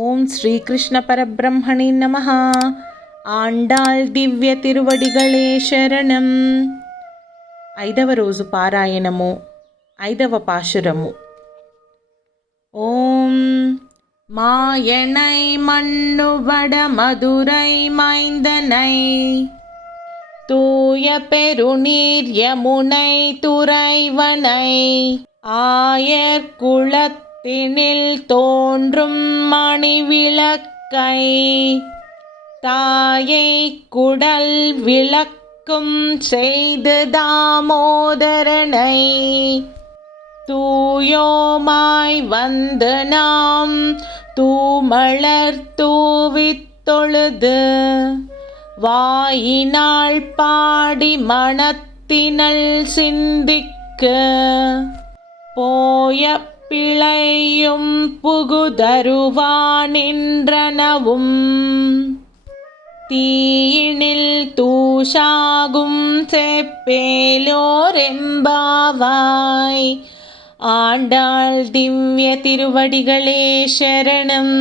ஓம் ஸ்ரீ கிருஷ்ண பரபிரம்மணே நமஹ. ఆండాళ్ దివ్య తిరువడిగళే శరణం. 5వ రోజు పారాయణము 5వ పాశురము. ఓం మాయణై మన్నువడ మధుரை మైந்தனை தூய பெருநீர் யமுனை துறைவனை ஆயர் குலத்தினில் தோன்றும் மணிவிளக்கை தாயை குடல் விளக்கும் செய்து தாமோதரனை தூயோமாய் வந்து நாம் தூமலர் தூவித் தொழுது வாயினாள் பாடி மனத்தினள் சிந்திக்க போய பிழையும் புகுதருவானின்றனவும் தீயினில் தூஷாகும் செப்பேலோரெம்பாவாய். ஆண்டாள் திவ்ய திருவடிகளே சரணம்.